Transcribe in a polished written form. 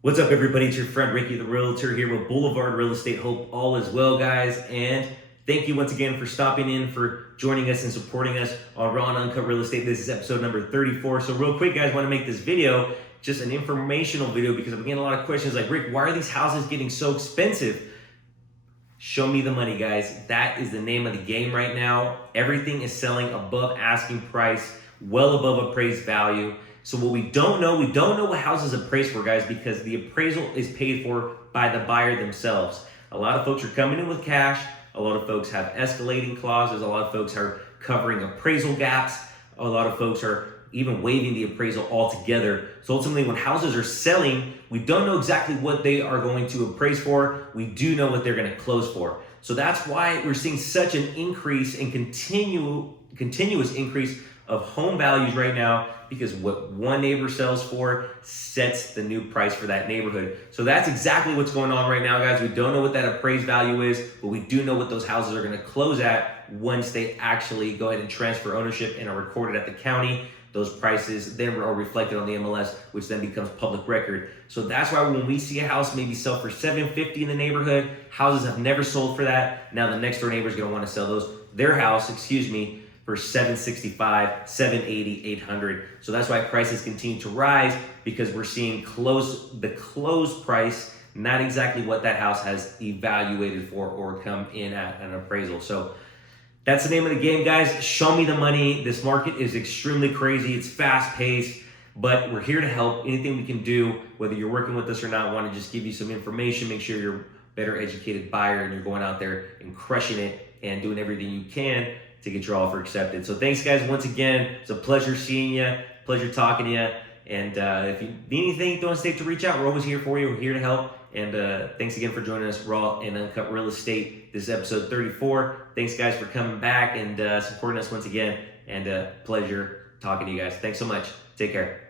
What's up, everybody? It's your friend Ricky, the realtor, here with Boulevard Real Estate. Hope all is well, guys. And thank you once again for stopping in, for joining us and supporting us on Raw and Uncut Real Estate. This is episode number 34. So real quick, guys, want to make this video just an informational video because I'm getting a lot of questions like, Rick, why are these houses getting so expensive? Show me the money, guys. That is the name of the game right now. Everything is selling above asking price, well above appraised value. So what we don't know what houses appraised for, guys, because the appraisal is paid for by the buyer themselves. A lot of folks are coming in with cash. A lot of folks have escalating clauses. A lot of folks are covering appraisal gaps. A lot of folks are even waiving the appraisal altogether. So ultimately, when houses are selling, we don't know exactly what they are going to appraise for. We do know what they're going to close for. So that's why we're seeing such an increase and continuous increase of home values right now, because what one neighbor sells for sets the new price for that neighborhood. So that's exactly what's going on right now, guys. We don't know what that appraised value is, but we do know what those houses are going to close at once they actually go ahead and transfer ownership and are recorded at the county. Those prices then are reflected on the MLS, which then becomes public record. So that's why when we see a house maybe sell for $750 in the neighborhood, houses have never sold for that. Now the next door neighbor is going to want to sell their house, for $765, $780, $800. So that's why prices continue to rise, because we're seeing the closed price, not exactly what that house has evaluated for or come in at an appraisal. So that's the name of the game, guys. Show me the money. This market is extremely crazy. It's fast paced, but we're here to help. Anything we can do, whether you're working with us or not, want to just give you some information, make sure you're a better educated buyer and you're going out there and crushing it and doing everything you can to get your offer accepted. So thanks, guys. Once again, it's a pleasure seeing you, pleasure talking to you. And if you need anything, don't hesitate to reach out. We're always here for you. We're here to help. And thanks again for joining us, Raw and Uncut Real Estate. This is episode 34. Thanks, guys, for coming back and supporting us once again. And pleasure talking to you guys. Thanks so much. Take care.